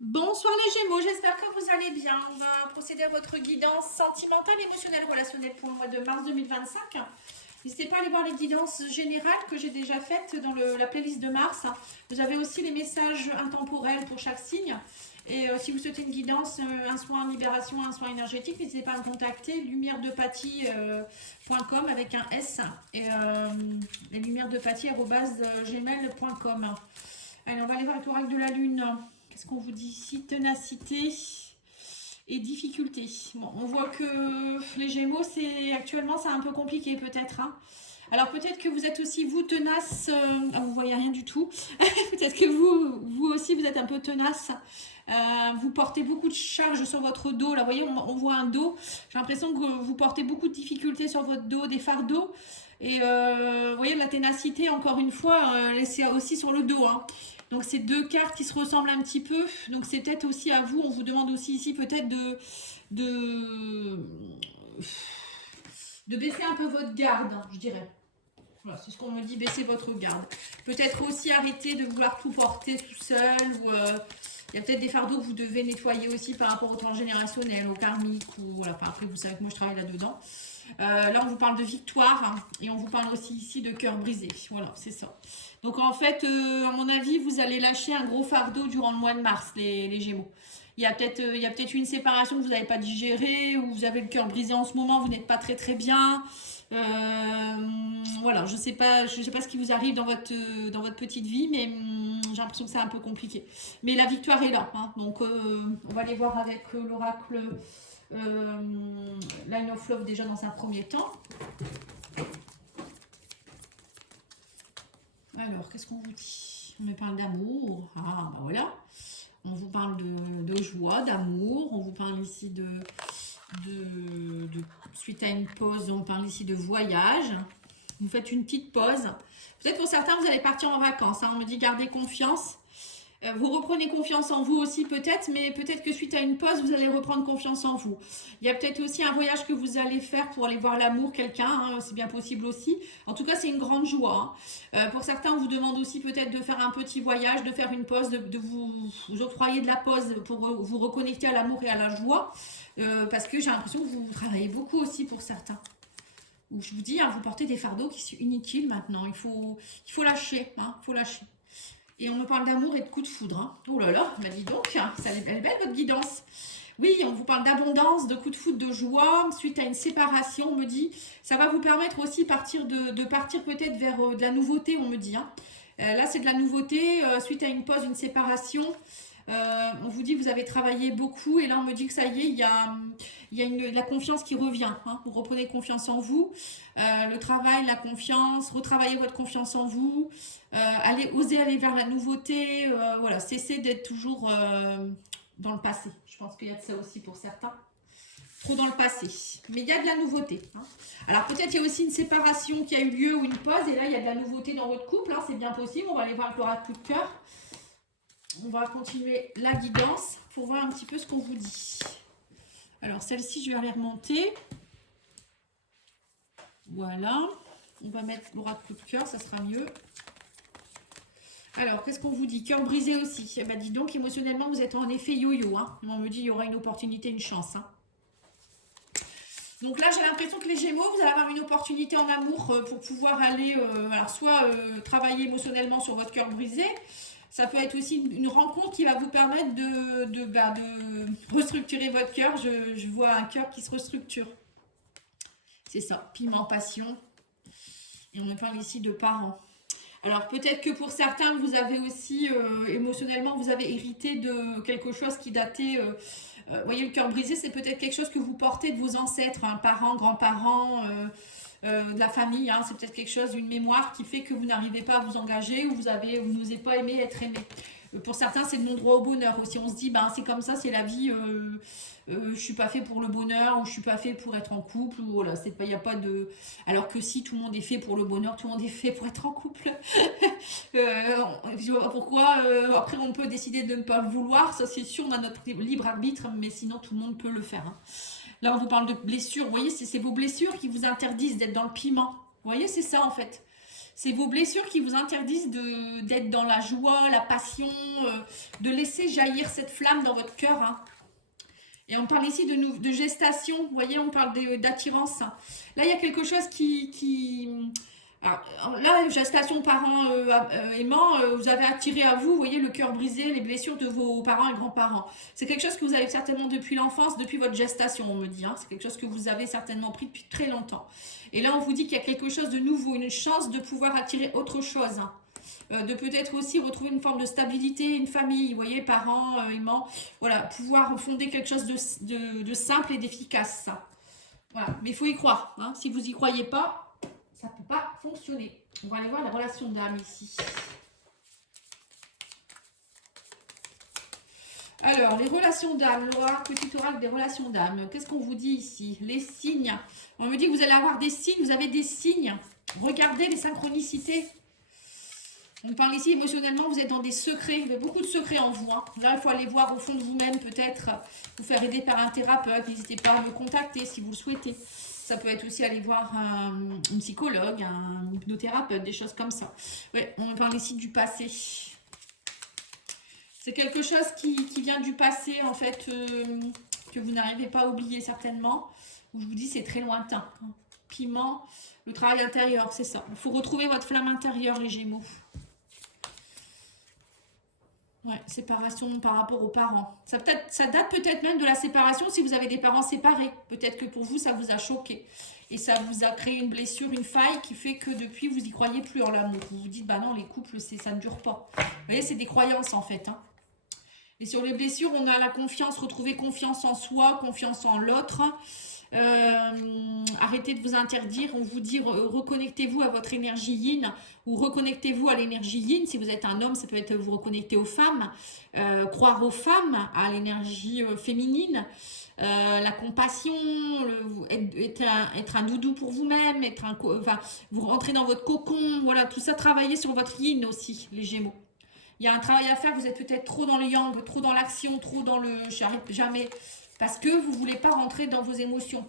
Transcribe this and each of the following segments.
Bonsoir les Gémeaux, j'espère que vous allez bien. On va procéder à votre guidance sentimentale, émotionnelle, relationnelle pour le mois de mars 2025. N'hésitez pas à aller voir les guidances générales que j'ai déjà faites dans la playlist de mars. Vous avez aussi les messages intemporels pour chaque signe. Et si vous souhaitez une guidance, un soin en libération, un soin énergétique, n'hésitez pas à me contacter, lumieredepathie.com avec un S et lumieredepathie@gmail.com. Allez, on va aller voir avec l'oracle de la lune. Qu'est-ce qu'on vous dit ici? Ténacité et difficulté. Bon, on voit que les Gémeaux, actuellement, c'est un peu compliqué peut-être. Hein. Alors peut-être que vous êtes aussi, vous, tenace. Vous voyez rien du tout. Peut-être que vous aussi, vous êtes un peu tenace. Vous portez beaucoup de charges sur votre dos. Là, vous voyez, on voit un dos. J'ai l'impression que vous portez beaucoup de difficultés sur votre dos, des fardeaux. Et vous voyez, la ténacité, encore une fois, c'est aussi sur le dos. Hein. Donc c'est deux cartes qui se ressemblent un petit peu. Donc c'est peut-être aussi à vous, on vous demande aussi ici peut-être de baisser un peu votre garde, je dirais. Voilà, c'est ce qu'on me dit, baisser votre garde. Peut-être aussi arrêter de vouloir tout porter tout seul. Ou il y a peut-être des fardeaux que vous devez nettoyer aussi par rapport au transgénérationnel, au karmique. Ou, voilà, après, vous savez que moi je travaille là-dedans. Là, on vous parle de victoire hein, et on vous parle aussi ici de cœur brisé. Voilà, c'est ça. Donc, en fait, à mon avis, vous allez lâcher un gros fardeau durant le mois de mars, les Gémeaux. Il y a peut-être une séparation que vous n'avez pas digérée ou vous avez le cœur brisé en ce moment, vous n'êtes pas très très bien. Voilà, je sais pas ce qui vous arrive dans votre petite vie, mais j'ai l'impression que c'est un peu compliqué. Mais la victoire est là, hein, donc on va aller voir avec l'oracle Line of Love déjà dans un premier temps. Alors, qu'est-ce qu'on vous dit? On me parle d'amour. Ah, bah voilà. On vous parle de joie, d'amour. On vous parle ici suite à une pause, on parle ici de voyage. Vous faites une petite pause. Peut-être pour certains, vous allez partir en vacances. Hein. On me dit gardez confiance. Vous reprenez confiance en vous aussi peut-être, mais peut-être que suite à une pause, vous allez reprendre confiance en vous. Il y a peut-être aussi un voyage que vous allez faire pour aller voir l'amour, quelqu'un, hein, c'est bien possible aussi. En tout cas, c'est une grande joie. Hein. Pour certains, on vous demande aussi peut-être de faire un petit voyage, de faire une pause, de vous octroyer de la pause pour vous reconnecter à l'amour et à la joie. Parce que j'ai l'impression que vous travaillez beaucoup aussi pour certains. Je vous dis, hein, vous portez des fardeaux qui sont inutiles maintenant. Il faut lâcher. Hein, il faut lâcher. Et on me parle d'amour et de coups de foudre. Hein. Oh là là, bah dis donc, ça est belle votre guidance. Oui, on vous parle d'abondance, de coups de foudre, de joie, suite à une séparation, on me dit. Ça va vous permettre aussi de partir peut-être vers de la nouveauté, on me dit. Hein. Là, c'est de la nouveauté, suite à une pause, une séparation. On vous dit que vous avez travaillé beaucoup et là on me dit que ça y est, il y a la confiance qui revient. Hein. Vous reprenez confiance en vous, le travail, la confiance, retravaillez votre confiance en vous, osez aller vers la nouveauté, voilà, cessez d'être toujours dans le passé. Je pense qu'il y a de ça aussi pour certains. Trop dans le passé, mais il y a de la nouveauté. Hein. Alors peut-être il y a aussi une séparation qui a eu lieu ou une pause et là il y a de la nouveauté dans votre couple, hein, c'est bien possible. On va aller voir avec l'oracle coup de cœur. On va continuer la guidance pour voir un petit peu ce qu'on vous dit. Alors celle-ci, je vais aller remonter. Voilà. On va mettre l'oracle coup de cœur, ça sera mieux. Alors, qu'est-ce qu'on vous dit? Cœur brisé aussi. Eh ben, dis donc, émotionnellement, vous êtes en effet yo-yo. Hein. On me dit qu'il y aura une opportunité, une chance. Hein. Donc là, j'ai l'impression que les Gémeaux, vous allez avoir une opportunité en amour pour pouvoir aller, soit travailler émotionnellement sur votre cœur brisé. Ça peut être aussi une rencontre qui va vous permettre de restructurer votre cœur. Je vois un cœur qui se restructure. C'est ça, piment, passion. Et on me parle ici de parents. Alors peut-être que pour certains, vous avez aussi, émotionnellement, vous avez hérité de quelque chose qui datait... vous voyez, le cœur brisé, c'est peut-être quelque chose que vous portez de vos ancêtres, hein, parents, grands-parents... de la famille, hein, c'est peut-être quelque chose, une mémoire qui fait que vous n'arrivez pas à vous engager ou vous n'osez pas aimer être aimé. Pour certains, c'est de mon droit au bonheur aussi. On se dit, ben, c'est comme ça, c'est la vie. Je suis pas fait pour le bonheur ou je suis pas fait pour être en couple. Ou voilà, c'est pas, y a pas de. Alors que si tout le monde est fait pour le bonheur, tout le monde est fait pour être en couple. Pourquoi après on peut décider de ne pas le vouloir, ça c'est sûr, on a notre libre arbitre, mais sinon tout le monde peut le faire. Hein. Là, on vous parle de blessures. Vous voyez, c'est vos blessures qui vous interdisent d'être dans le piment. Vous voyez, c'est ça en fait. C'est vos blessures qui vous interdisent d'être dans la joie, la passion, de laisser jaillir cette flamme dans votre cœur. Hein. Et on parle ici de gestation, vous voyez, on parle d'attirance. Là, il y a quelque chose alors, là, gestation, parents aimants, vous avez attiré à vous, vous voyez, le cœur brisé, les blessures de vos parents et grands-parents. C'est quelque chose que vous avez certainement depuis l'enfance, depuis votre gestation, on me dit. Hein. C'est quelque chose que vous avez certainement pris depuis très longtemps. Et là, on vous dit qu'il y a quelque chose de nouveau, une chance de pouvoir attirer autre chose. Hein. De peut-être aussi retrouver une forme de stabilité, une famille, vous voyez, parents, aimants. Voilà, pouvoir fonder quelque chose de simple et d'efficace. Voilà, mais il faut y croire. Hein. Si vous n'y croyez pas, ça ne peut pas fonctionner. On va aller voir la relation d'âme ici. Alors, les relations d'âme, l'oracle, petit oracle des relations d'âme. Qu'est-ce qu'on vous dit ici? Les signes. On me dit que vous allez avoir des signes, vous avez des signes. Regardez les synchronicités. On parle ici émotionnellement, vous êtes dans des secrets, vous avez beaucoup de secrets en vous. Hein. Là, il faut aller voir au fond de vous-même, peut-être vous faire aider par un thérapeute. N'hésitez pas à me contacter si vous le souhaitez. Ça peut être aussi aller voir un psychologue, un hypnothérapeute, des choses comme ça. Ouais, on parle ici du passé. C'est quelque chose qui vient du passé, en fait, que vous n'arrivez pas à oublier certainement. Où je vous dis, c'est très lointain. Piment, le travail intérieur, c'est ça. Il faut retrouver votre flamme intérieure, les Gémeaux. Ouais, séparation par rapport aux parents. Ça date peut-être même de la séparation si vous avez des parents séparés. Peut-être que pour vous, ça vous a choqué. Et ça vous a créé une blessure, une faille qui fait que depuis, vous n'y croyez plus en l'amour. Vous vous dites, bah non, les couples, ça ne dure pas. Vous voyez, c'est des croyances en fait. Hein. Et sur les blessures, on a la confiance, retrouver confiance en soi, confiance en l'autre. Arrêtez de vous interdire, on vous dit reconnectez-vous à votre énergie yin ou reconnectez-vous à l'énergie yin. Si vous êtes un homme, ça peut être vous reconnecter aux femmes, croire aux femmes, à l'énergie féminine, la compassion, être un doudou pour vous-même, vous rentrez dans votre cocon, voilà, tout ça, travailler sur votre yin aussi, les Gémeaux. Il y a un travail à faire, vous êtes peut-être trop dans le yang, trop dans l'action, trop dans le j'arrête jamais. Parce que vous ne voulez pas rentrer dans vos émotions.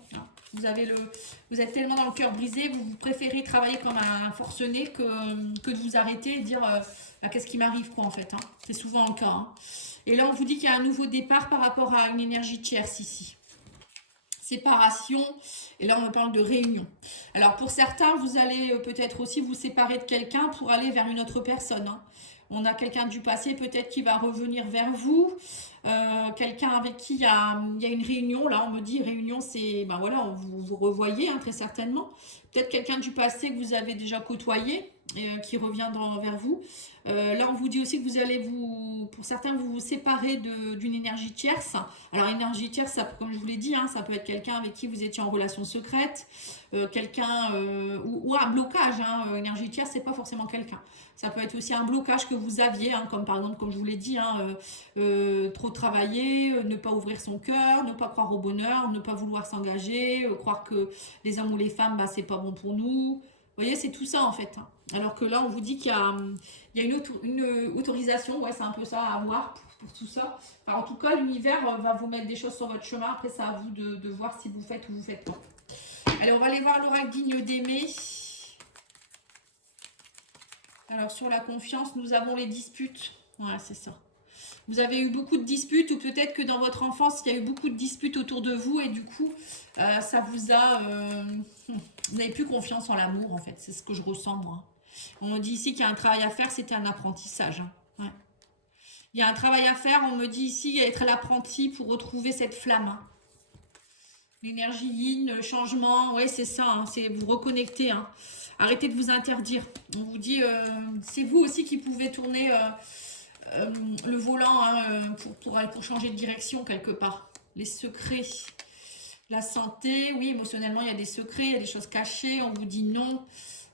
Vous êtes tellement dans le cœur brisé, vous préférez travailler comme un forcené que de vous arrêter et dire qu'est-ce qui m'arrive quoi en fait. Hein. C'est souvent le cas. Hein. Et là on vous dit qu'il y a un nouveau départ par rapport à une énergie tierce ici. Séparation, et là on me parle de réunion. Alors pour certains, vous allez peut-être aussi vous séparer de quelqu'un pour aller vers une autre personne. Hein. On a quelqu'un du passé peut-être qui va revenir vers vous, quelqu'un avec qui il y a une réunion. Là, on me dit réunion, c'est, ben voilà, vous revoyez hein, très certainement. Peut-être quelqu'un du passé que vous avez déjà côtoyé qui revient vers vous. Là, on vous dit aussi que vous allez pour certains, vous séparer d'une énergie tierce. Alors, énergie tierce, ça, comme je vous l'ai dit, hein, ça peut être quelqu'un avec qui vous étiez en relation secrète, quelqu'un ou un blocage. Hein, énergie tierce, c'est pas forcément quelqu'un. Ça peut être aussi un blocage que vous aviez, hein, comme par exemple, comme je vous l'ai dit, hein, trop travailler, ne pas ouvrir son cœur, ne pas croire au bonheur, ne pas vouloir s'engager, croire que les hommes ou les femmes, bah, c'est pas bon pour nous. Vous voyez, c'est tout ça en fait. Hein. Alors que là, on vous dit qu'il y a une autorisation, ouais, c'est un peu ça à avoir pour tout ça. Enfin, en tout cas, l'univers va vous mettre des choses sur votre chemin. Après, c'est à vous de voir si vous faites ou vous faites pas. Allez, on va aller voir l'oracle digne d'aimer. Alors, sur la confiance, nous avons les disputes. Voilà, c'est ça. Vous avez eu beaucoup de disputes ou peut-être que dans votre enfance, il y a eu beaucoup de disputes autour de vous et du coup, ça vous a... vous n'avez plus confiance en l'amour, en fait. C'est ce que je ressens, moi. On me dit ici qu'il y a un travail à faire, c'était un apprentissage. Hein. Ouais. Il y a un travail à faire, on me dit ici, être l'apprenti pour retrouver cette flamme. Hein. L'énergie yin, le changement, ouais, c'est ça, hein, c'est vous reconnecter. Hein. Arrêtez de vous interdire. On vous dit, c'est vous aussi qui pouvez tourner le volant hein, pour changer de direction quelque part. Les secrets, la santé, oui, émotionnellement, il y a des secrets, il y a des choses cachées, on vous dit non.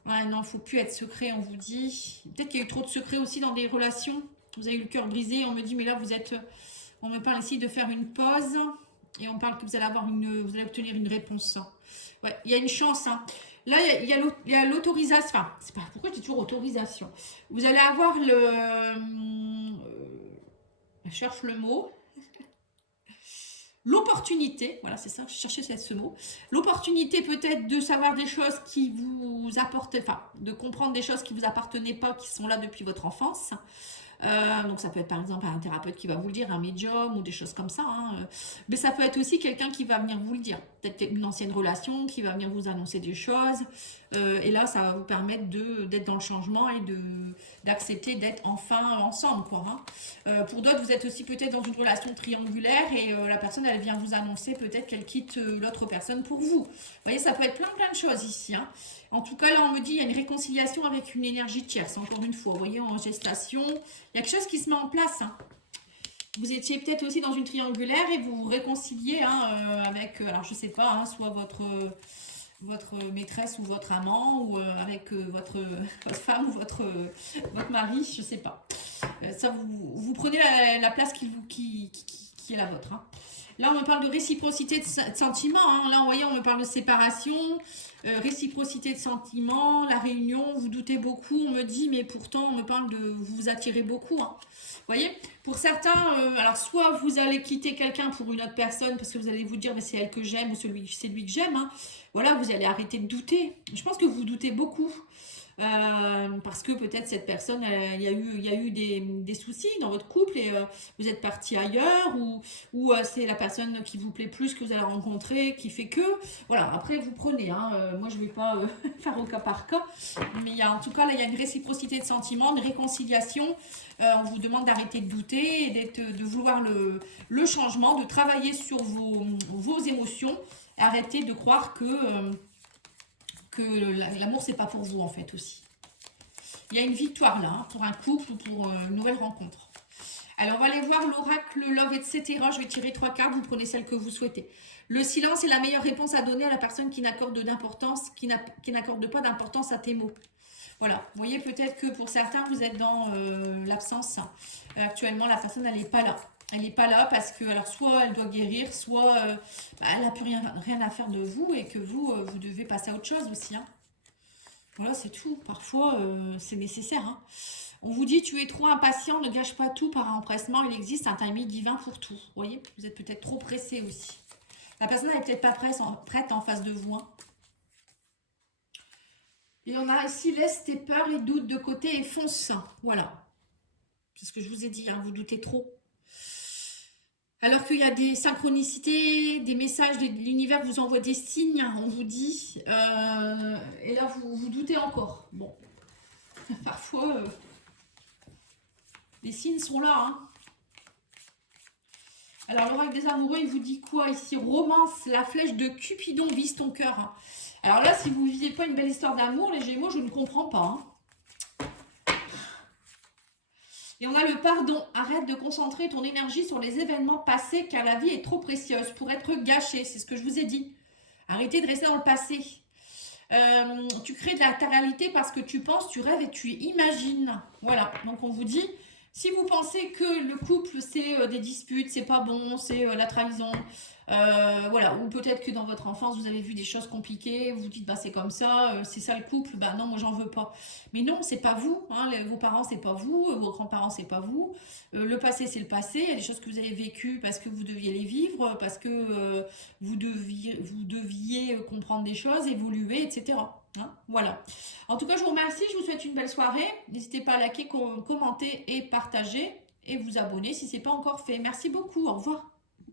Ouais, non, il ne faut plus être secret, on vous dit. Peut-être qu'il y a eu trop de secrets aussi dans des relations. Vous avez eu le cœur brisé, on me dit, mais là, on me parle ici de faire une pause. Et on parle que vous allez obtenir une réponse. Ouais, il y a une chance. Hein. Là, il y a l'autorisation. Enfin, c'est pas pourquoi je dis toujours autorisation. Vous allez avoir je cherche le mot. l'opportunité, voilà c'est ça, je cherchais ce mot, l'opportunité peut-être de savoir des choses qui vous apportent, enfin de comprendre des choses qui vous appartenaient pas, qui sont là depuis votre enfance. Donc ça peut être par exemple un thérapeute qui va vous le dire, un médium ou des choses comme ça, hein. Mais ça peut être aussi quelqu'un qui va venir vous le dire, peut-être une ancienne relation qui va venir vous annoncer des choses, et là ça va vous permettre d'être dans le changement et d'accepter d'être enfin ensemble, quoi, hein. Pour d'autres, vous êtes aussi peut-être dans une relation triangulaire et la personne elle vient vous annoncer peut-être qu'elle quitte l'autre personne pour vous. Vous voyez, ça peut être plein de choses ici, hein. En tout cas, là, on me dit qu'il y a une réconciliation avec une énergie tierce, encore une fois. Vous voyez, en gestation, il y a quelque chose qui se met en place, hein. Vous étiez peut-être aussi dans une triangulaire et vous vous réconciliez, hein, avec, alors je sais pas, hein, soit votre maîtresse ou votre amant, ou avec votre femme ou votre mari, je sais pas. Ça, vous prenez la place qui est la vôtre, hein. Là, on me parle de réciprocité de sentiments, hein. Là, vous voyez, on me parle de séparation, réciprocité de sentiments, la réunion, vous doutez beaucoup, on me dit, mais pourtant, on me parle de vous attirez beaucoup, hein. Vous voyez, pour certains, alors soit vous allez quitter quelqu'un pour une autre personne parce que vous allez vous dire, mais c'est elle que j'aime ou c'est lui que j'aime, hein. Voilà, vous allez arrêter de douter. Je pense que vous doutez beaucoup. Parce que peut-être cette personne, il y a eu des soucis dans votre couple et vous êtes parti ailleurs, ou c'est la personne qui vous plaît plus que vous allez rencontrer qui fait que, voilà, après vous prenez, hein, moi je vais pas faire au cas par cas, mais en tout cas là il y a une réciprocité de sentiments, une réconciliation. On vous demande d'arrêter de douter et de vouloir le changement, de travailler sur vos émotions, arrêtez de croire que l'amour c'est pas pour vous en fait aussi. Il y a une victoire là, hein, pour un couple ou pour une nouvelle rencontre. Alors on va aller voir l'oracle Love etc. Je vais tirer 3 cartes, vous prenez celle que vous souhaitez. Le silence est la meilleure réponse à donner à la personne qui n'accorde pas d'importance à tes mots. Voilà, vous voyez peut-être que pour certains vous êtes dans l'absence. Actuellement la personne elle n'est pas là. Elle n'est pas là parce que, alors, soit elle doit guérir, soit elle n'a plus rien à faire de vous et que vous devez passer à autre chose aussi, hein. Voilà, c'est tout. Parfois, c'est nécessaire, hein. On vous dit, tu es trop impatient, ne gâche pas tout par un empressement. Il existe un timing divin pour tout. Vous voyez, vous êtes peut-être trop pressé aussi. La personne n'est peut-être pas prête en face de vous, hein. Et on a ici, laisse tes peurs et doutes de côté et fonce. Voilà. C'est ce que je vous ai dit, hein, vous doutez trop. Alors qu'il y a des synchronicités, des messages, l'univers vous envoie des signes, on vous dit, et là vous doutez encore. Bon, parfois, les signes sont là, hein. Alors l'oracle des amoureux, il vous dit quoi ici? Romance, la flèche de Cupidon vise ton cœur, hein. Alors là, si vous ne vivez pas une belle histoire d'amour, les Gémeaux, je ne comprends pas, hein. Et on a le pardon. Arrête de concentrer ton énergie sur les événements passés car la vie est trop précieuse pour être gâchée. C'est ce que je vous ai dit. Arrêtez de rester dans le passé. Tu crées de la réalité parce que tu penses, tu rêves et tu imagines. Voilà. Donc on vous dit, si vous pensez que le couple c'est des disputes, c'est pas bon, c'est la trahison, voilà, ou peut-être que dans votre enfance vous avez vu des choses compliquées, vous dites bah c'est comme ça, c'est ça le couple, bah non moi j'en veux pas. Mais non, c'est pas vous, hein, vos parents c'est pas vous, vos grands-parents c'est pas vous, le passé c'est le passé, il y a des choses que vous avez vécues parce que vous deviez les vivre, parce que vous deviez comprendre des choses, évoluer, etc. Hein, voilà. En tout cas, je vous remercie, je vous souhaite une belle soirée. N'hésitez pas à liker, commenter et partager et vous abonner si ce n'est pas encore fait. Merci beaucoup, au revoir.